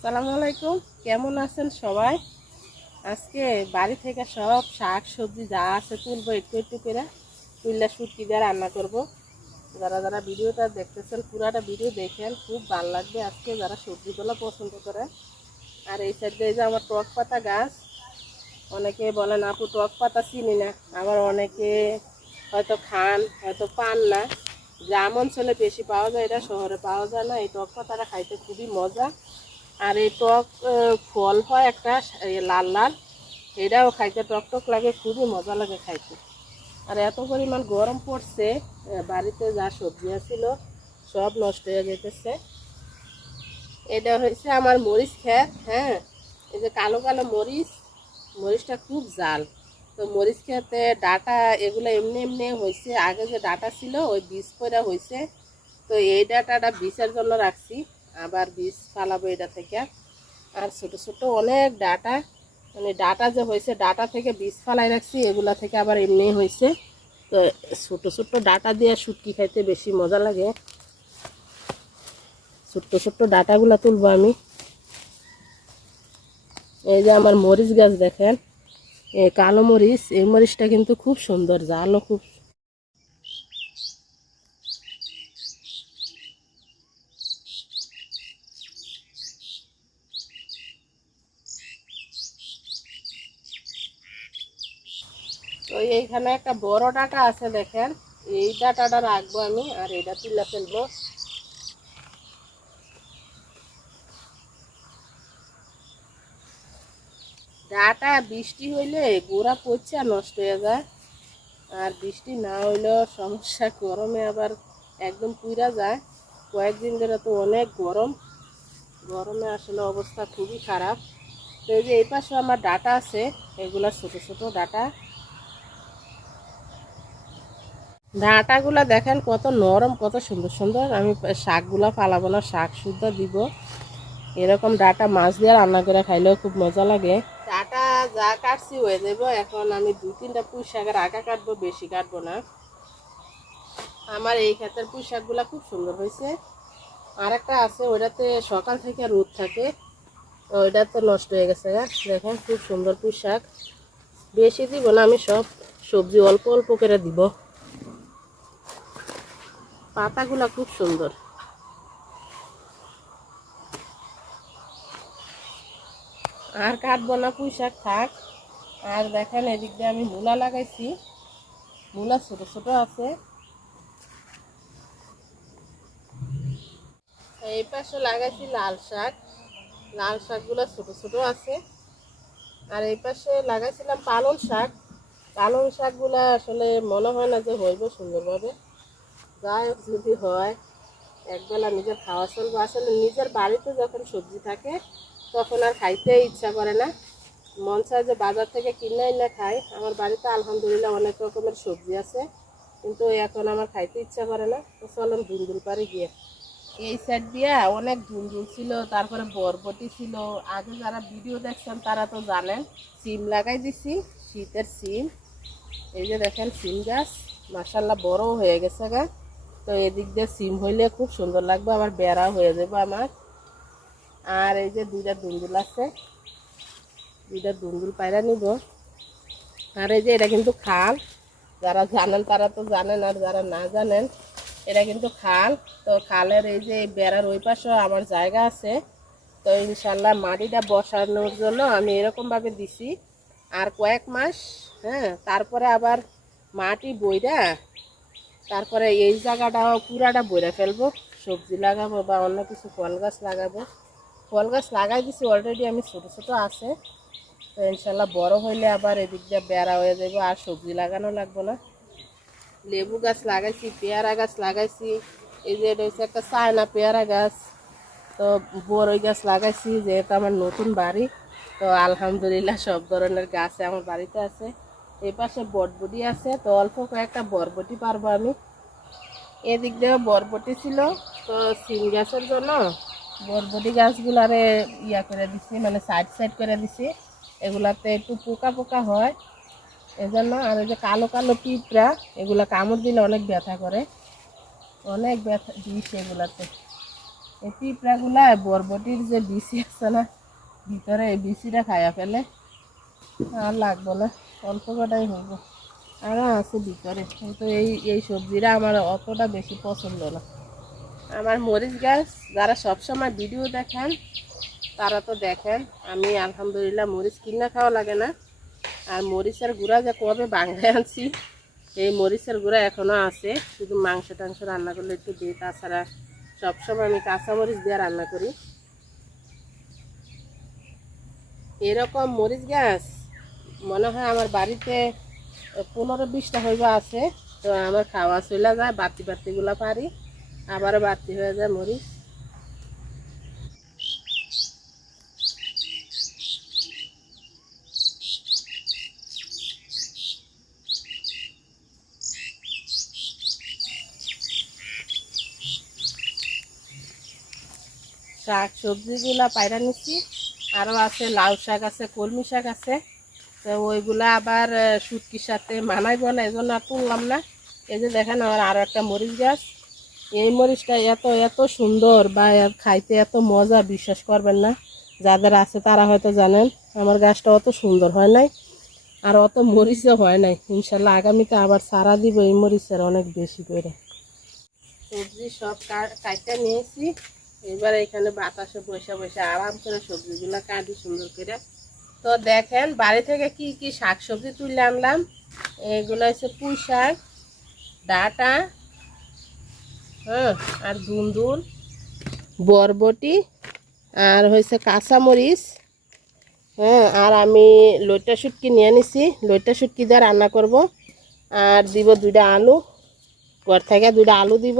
আসসালামু আলাইকুম। কেমন আছেন সবাই? আজকে বাড়ি থেকে সব শাক সবজি যা আছে তুলবো, একটু একটু করে তুললে সুটকি দিয়ে রান্না করব। যারা যারা ভিডিওটা দেখতেছেন, পুরাটা ভিডিও দেখেন, খুব ভালো লাগবে আজকে যারা সবজিগুলো পছন্দ করে। আর এই সাইড সাইডে যে আমার টক পাতা গাছ, অনেকে বলেন, আপু, টক পাতা চিনি না। আবার অনেকে হয়তো খান, হয়তো পান না। গ্রাম অঞ্চলে বেশি পাওয়া যায়, এটা শহরে পাওয়া যায় না। এই টক পাতাটা খাইতে খুবই মজা। আর এই টক ফল হয় একটা লাল লাল, এটাও খাইতে টক টক লাগে, খুবই মজা লাগে খাইতে। আর এত পরিমাণ গরম পড়ছে বাড়িতে যা সবজি আছিল, সব নষ্ট হয়ে যেতেছে এটা হয়েছে আমার মরিচ ক্ষেত হ্যাঁ? এই যে কালো কালো মরিচ, মরিচটা খুব জাল। তো মরিচ খেতে ডাটা এগুলো এমনি এমনি হয়েছে আগে যে ডাটা ছিল, ওই বীজ পরে হয়েছে তো এই ডাটাটা বীজের জন্য রাখছি। আবার বীজ ফালাবো এটা থেকে। আর ছোট ছোট অনেক ডাটা মানে ডাটা যে হয়েছে, ডাটা থেকে বীজ ফালাই রাখছি, এগুলা থেকে আবার এমনি হয়েছে। তো ছোট ছোট ডাটা দিয়ে শুটকি খাইতে বেশি মজা লাগে। ছোট্ট ছোট্ট ডাটাগুলো তুলবো আমি। এই যে আমার মরিচ গাছ দেখেন কালো মরিচ, এই মরিচটা কিন্তু খুব সুন্দর, জালও খুব তো এইখানে একটা বড় ডাটা আছে দেখেন। এই ডাটাটা রাখব আমি, আর এটা তুলে ফেলব। ডাটা বৃষ্টি হইলে গোড়া পচে নষ্ট হয়ে যায়, আর বৃষ্টি না হইলেও সমস্যা গরমে আবার একদম পুইরা যায়। কয়েকদিন ধরে তো অনেক গরম, গরমে আসলে অবস্থা খুবই খারাপ। তো এই যে এই পাশে আমার ডাটা আছে, এগুলা ছোট ছোট ডাটা। ডাঁটাগুলা দেখেন কত নরম, কত সুন্দর সুন্দর। আমি শাকগুলা ফালাবো না, শাক শুদ্ধ দিব। এরকম ডাটা মাছ দিয়ে রান্না করে খাইলেও খুব মজা লাগে। ডাটা যা কাটছি হয়ে যাব এখন আমি দু তিনটা পুঁই শাকের আগা কাটবো, বেশি কাটবো না। আমার এই ক্ষেতের পুঁই শাকগুলা খুব সুন্দর হয়েছে। আর একটা আছে, ওইটাতে সকাল থেকে রোদ থাকে। ওইটা তো নষ্ট হয়ে গেছে। দেখেন খুব সুন্দর পুঁই শাক বেশি দিব না, আমি সব সবজি অল্প অল্প করে দিব। পাতাগুলা খুব সুন্দর। আর কাটবো না পুঁই শাক থাক। আর দেখেন, এদিক দিয়ে আমি মূলা লাগাইছি। মূলা ছোট ছোট আছে। এই পাশে লাগাইছি লাল শাক। লাল শাকগুলো ছোট ছোট আছে। আর এই পাশে লাগাইছিলাম পালং শাক। পালং শাকগুলো আসলে মনে হয় না যে হইব সুন্দরভাবে। যাই যদি হয়, একবেলা নিজের খাওয়া চলবো। আসলে নিজের বাড়িতে যখন সবজি থাকে, তখন আর খাইতে ইচ্ছা করে না। মন চায় যে বাজার থেকে কিনে এনে খাই। আমার বাড়িতে আলহামদুলিল্লাহ অনেক রকমের সবজি আছে, কিন্তু এখন আমার খাইতে ইচ্ছা করে না। তো চলেন ধুন্দুল পারে গিয়ে। এই সাইড দিয়ে অনেক ধুন্দুল ছিল, তারপরে বরবটি ছিল। আগে যারা ভিডিও দেখছেন, তারা তো জানেন, সিম লাগাই দিছি, শীতের সিম। এই যে দেখেন, সিম গাছ। মাসাল্লাহ বড় হয়ে গেছে গা। তো এদিক দিয়ে সিম হইলে খুব সুন্দর লাগবে, আবার বেড়া হয়ে যাবে আমার। আর এই যে দুইটা দুন্দুল আছে, দুইটা দুন্দুল পায়রা নিব। আর এই যে এটা কিন্তু খাল, যারা জানেন তারা তো জানেন, আর যারা না জানেন, এটা কিন্তু খাল। তো খালের এই যে বেড়ার ওই পাশেও আমার জায়গা আছে। তো ইনশাল্লাহ মাটিটা বসানোর জন্য আমি এরকমভাবে দিছি। আর কয়েক মাস হ্যাঁ তারপরে আবার মাটি বইরা তারপরে এই জায়গাটাও পুরাটা বইরা ফেলব, সবজি লাগাবো বা অন্য কিছু ফল গাছ লাগাবো। ফল গাছ লাগাই দিছি অলরেডি আমি ছোট ছোট আছে। তো ইনশাল্লাহ বড় হইলে আবার এদিক দিয়ে বেড়া হয়ে যাবে, আর সবজি লাগানো লাগবো না। লেবু গাছ লাগাইছি, পেয়ারা গাছ লাগাইছি, এই যে এটা হচ্ছে একটা চায়না পেয়ারা গাছ। তো বড়ই গাছ লাগাইছি, যেহেতু আমার নতুন বাড়ি, তো আলহামদুলিল্লাহ সব ধরনের গাছ আমার বাড়িতে আছে। এই পাশে বটবটি আছে, তো অল্প কয়েকটা বরবটি পারব আমি। এদিক দিয়ে বরবটি ছিল, তো সিম গাছের জন্য বরবটি গাছগুলো গাছগুলারে ইয়া করে দিছি মানে সাইড সাইড করে দিছি। এগুলাতে একটু পোকা পোকা হয়, এজন্য আর যে কালো কালো পিঁপড়া, এগুলা কামড় দিলে অনেক ব্যথা করে। অনেক ব্যথা দিস এগুলাতে। এই পিঁপড়াগুলা বরবটির যে বিচি আছে না, ভিতরে এই বিচিটা খাইয়া ফেলে। আর লাগবো না, অল্প কটাই হইব। আরও আছে ভিতরে, কিন্তু এই এই সবজিটা আমার অতটা বেশি পছন্দ না। আমার মরিচ গাছ, যারা সবসময় ভিডিও দেখেন, তারা তো দেখেন, আমি আলহামদুলিল্লাহ মরিচ কিনা খাওয়া লাগে না। আর মরিচের গুঁড়া যে কবে বাংলায় আনছি, এই মরিচের গুঁড়া এখনও আছে, শুধু মাংস টাংস রান্না করলে একটু দিই তাছাড়া সবসময় আমি কাঁচা মরিচ দিয়ে রান্না করি। এরকম মরিচ গাছ মনে হয় আমার বাড়িতে পনেরো বিশটা হইব আছে, তো আমার খাওয়া চলে যায়, বাতি বাতিগুলো পারি, আবারও বাতি হয়ে যায় মরিচ। শাক সবজিগুলা পায়রা নিচ্ছি আরও আছে, লাউ শাক আছে, কলমি শাক আছে। তো ওইগুলা আবার শুটকির সাথে মানাই বলে এই জন্য আর তুললাম না। এই যে দেখেন আমার আরও একটা মরিচ গাছ। এই মরিচটা এত এত সুন্দর বা খাইতে এত মজা, বিশ্বাস করবেন না। যাদের আছে তারা হয়তো জানেন, আমার গাছটা অত সুন্দর হয় নাই, আর অত মরিচও হয় নাই। ইনশাল্লাহ আগামীতে আবার সারা দিব এই মরিচের অনেক বেশি করে। সবজি সব কাটতে নিয়েছি। এবার এখানে বাতাসে বসে বসে আরাম করে সবজিগুলো কাটি সুন্দর করে। তো দেখেন, বাড়ি থেকে কি কি শাক সবজি তুলে আনলাম? এগুলো হচ্ছে পুঁই শাক, ডাটা হ্যাঁ আর দুন্দুল বরবটি, আর হয়েছে কাঁচামরিচ হ্যাঁ আর আমি লইটা শুটকি নিয়ে নিছি। লইটা শুটকি দিয়ে রান্না করব। আর দিব দুইটা আলু, ঘর থেকে দুইটা আলু দিব।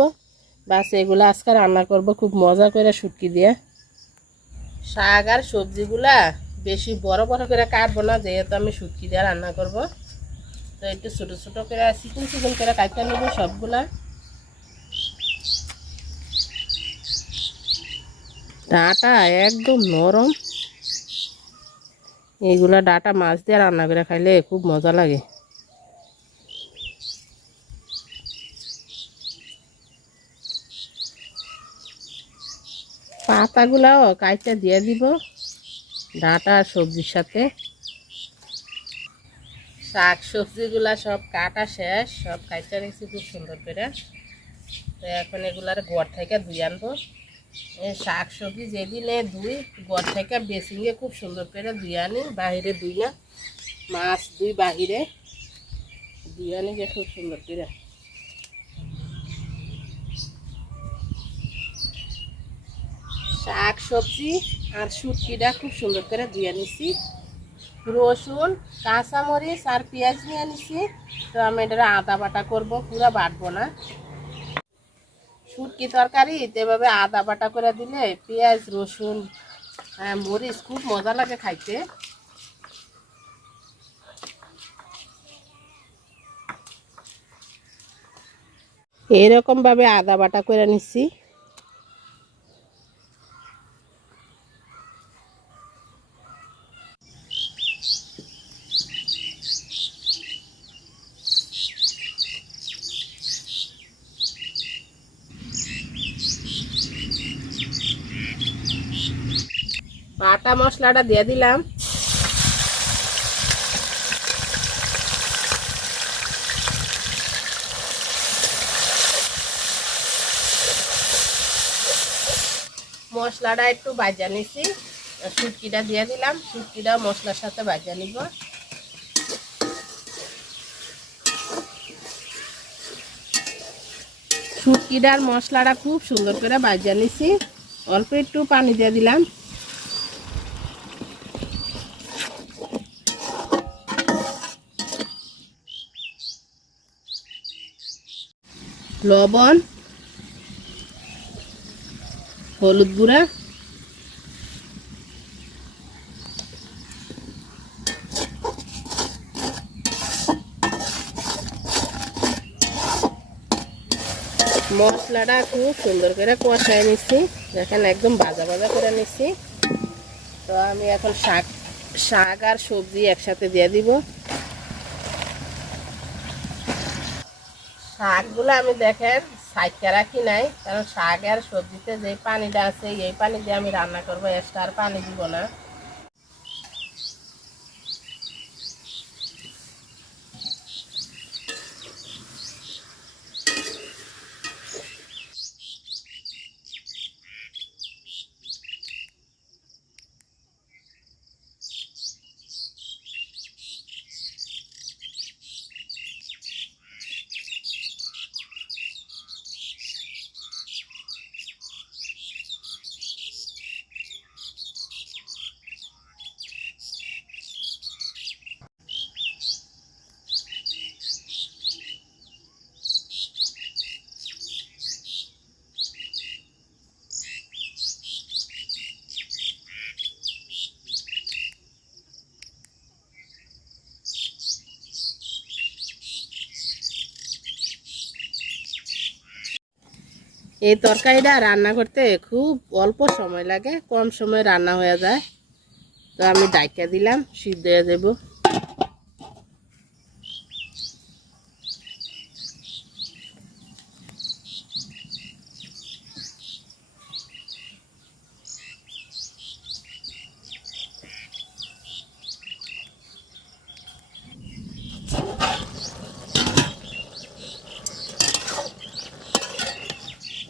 বাস এগুলো আজকে রান্না করব খুব মজা করে শুটকি দিয়ে। শাক আর সবজিগুলা বেশি বড় বড় করে কাটবো না যেহেতু আমি শুটকি দিয়ে রান্না করব। তো একটু ছোটো ছোটো করে চিকন চিকন করে কাটতে নেব সবগুলা। ডাটা একদম নরম। এইগুলা ডাটা মাছ দিয়ে রান্না করে খাইলে খুব মজা লাগে। পাতাগুলাও কাইটা দিয়ে দিব। ডাটা, সবজির সাথে। শাক সবজিগুলা সব কাটা শেষ, সব কাইটা রেখেছি খুব সুন্দর করে। তো এখন এগুলার ঘর থেকে ধুই আনব। শাক সবজি যেদিনে ধুই ঘর থেকে বেসিংয়ে খুব সুন্দর করে ধুই আনি, বাহিরে ধুই না। মাছ দুই বাহিরে। ধুই আনি যে খুব সুন্দর করে। শাক সবজি আর শুটকিটা খুব সুন্দর করে ধুয়ে নিছি। রসুন কাঁচামরিচ আর পেঁয়াজ নিয়ে নিছি। তো আমি এটা আদা বাটা করব পুরো বাটবো না। শুটকি তরকারি এভাবে আদা বাটা করে দিলে পেঁয়াজ রসুন হ্যাঁ, মরিচ খুব মজা লাগে খাইতে। এরকমভাবে আদা বাটা করে নিচ্ছি বাটা মশলাটা দিয়ে দিলাম। মশলাটা একটু বাজা নিছি। শুটকিটা দিয়ে দিলাম। শুটকিটা মশলার সাথে বাজা নিব। শুটকিটার মশলাটা খুব সুন্দর করে বাজা নিছি। অল্প একটু পানি দিয়ে দিলাম। লবণ, হলুদ গুঁড়া, মশলাটা খুব সুন্দর করে কষায় নিচ্ছি দেখেন, একদম ভাজা ভাজা করে নিচ্ছি তো আমি এখন শাক শাক আর সবজি একসাথে দিয়ে দিব। শাকগুলো আমি দেখেন সাইকা রাখি নাই, কারণ শাক আর সবজিতে যে পানিটা আছে, এই পানি দিয়ে আমি রান্না করব, এক্সট্রা আর পানি দিব না। এই তরকারিটা রান্না করতে খুব অল্প সময় লাগে, কম সময় রান্না হয়ে যায়। তো আমি ডাইকা দিলাম, সিদ্ধ হয়ে যাব।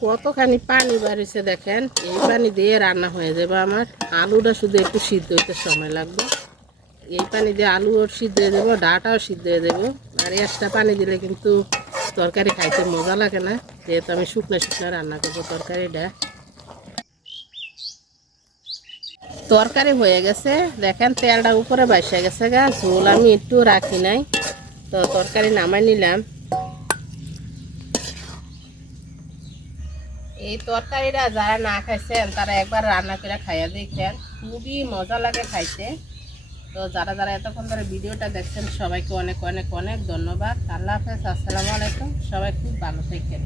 কতখানি পানি বাড়িছে দেখেন, এই পানি দিয়ে রান্না হয়ে যাবে আমার। আলুটা শুধু একটু সিদ্ধ হইতে সময় লাগবে। এই পানি দিয়ে আলু সিদ্ধ হয়ে দেবো ডাটাও সিদ্ধ হয়ে দেবো আর এক্সট্রা পানি দিলে কিন্তু তরকারি খাইতে মজা লাগে না। যেহেতু আমি শুকনো শুকনো রান্না করব তরকারিটা। তরকারি হয়ে গেছে। দেখেন তেলটা উপরে বাইসে গেছে গা, ঝোল আমি একটু রাখি নাই। তো তরকারি নামাই নিলাম। এই তরকারিটা যারা না খাইছেন, তারা একবার রান্না করে খাইয়া দেখেন। খুবই মজা লাগে খাইতে। তো যারা যারা এতক্ষণ ধরে ভিডিওটা দেখছেন, সবাইকে অনেক অনেক অনেক ধন্যবাদ। আল্লাহ হাফেজ, আসসালামু আলাইকুম। সবাই খুব ভালো থাকেন।